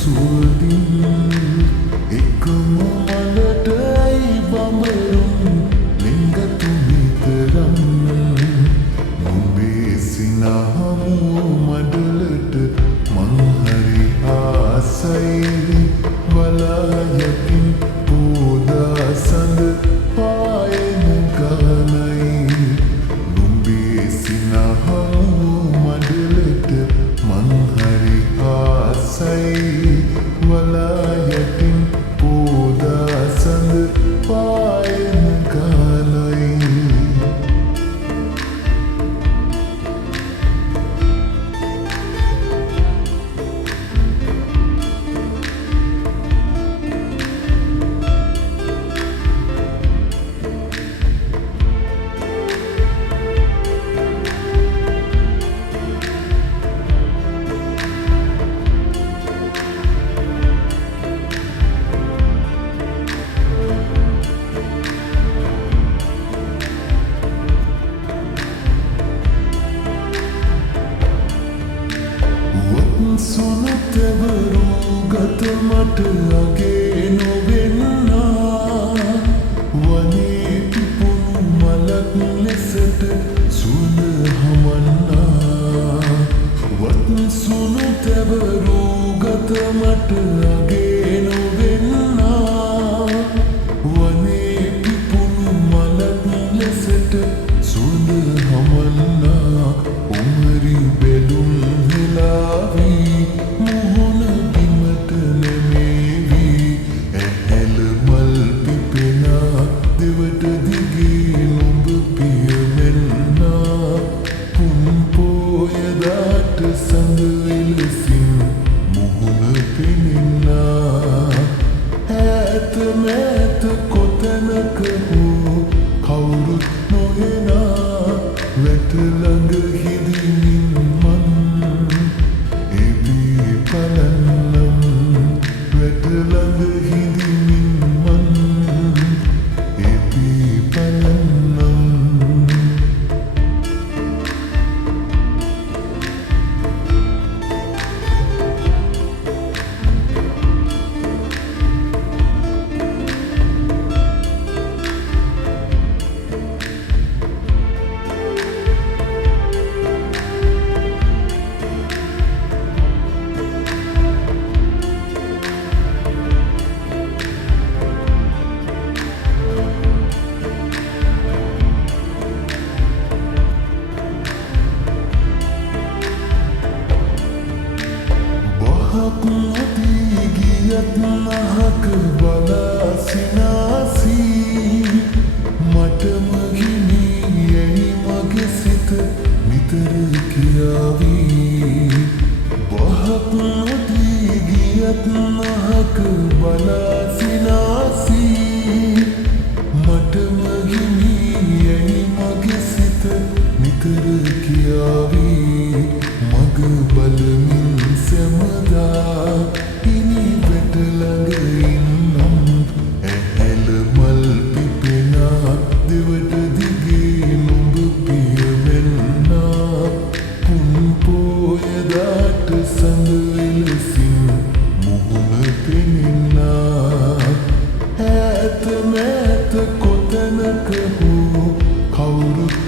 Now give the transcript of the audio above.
සුවඳින් එකම මලටයි බඹරුන් ලිංගතුමි තරම් නුඹේ සිනහමු මඩලට මං හරි ආසයි වලායකින් පෝදා සඳ පායන ගානයි නුඹේ සිනහමු මඩලට මං හරි ආසයි වලායකින් පෝදා සඳ පායන ගානයි සොනතෙවරු ගත මට අගේ නොවෙන්නා වනේ පිපුණු මලක් ලෙසට සුවඳ හමන්නා වත් සොනතෙවරු ගත මට අගේ නොවෙන්නා වනේ පිපුණු මලක් ලෙසට සුවඳ හමන්නා උමරි බෙලුම් හෙලාවී මුහුණ බිමට නැමේවී ඇහැල මල් පිපෙනා දෙවට දිගේ නුඹ පියමෙන්නා පුන් පෝයදාට සඳ එලසින් මුහුණ පෙනෙන්නා ඈත මෑත කොතැනක හෝ කවුරුත් නොහෙනා වැට ළඟ හිඳිමින් මන් එබී බලන්නම් වැට ළඟ හිඳිමින් මන් එබී බලන්නම් අදී ගියත් මහක බලා සිනාසී මටම හිමි යැයි මගේ සිත නිතර කියාවී බහක් අදී ගියත් මහක බලා සිනාසී මටම හිමි යැයි මගේ සිත නිතර කියාවී මග බලමින් සැමදා ඉනි වැට ළඟ ඉන්නම් ඇහැල මල් පිපෙනා දෙවට දිගේ නුඹ පියමෙන්නා පුන් පෝයදාට සඳ එලසින් මුහුණ පෙනෙන්නා ඈත මෑත කොතැනක හෝ කවුරුත්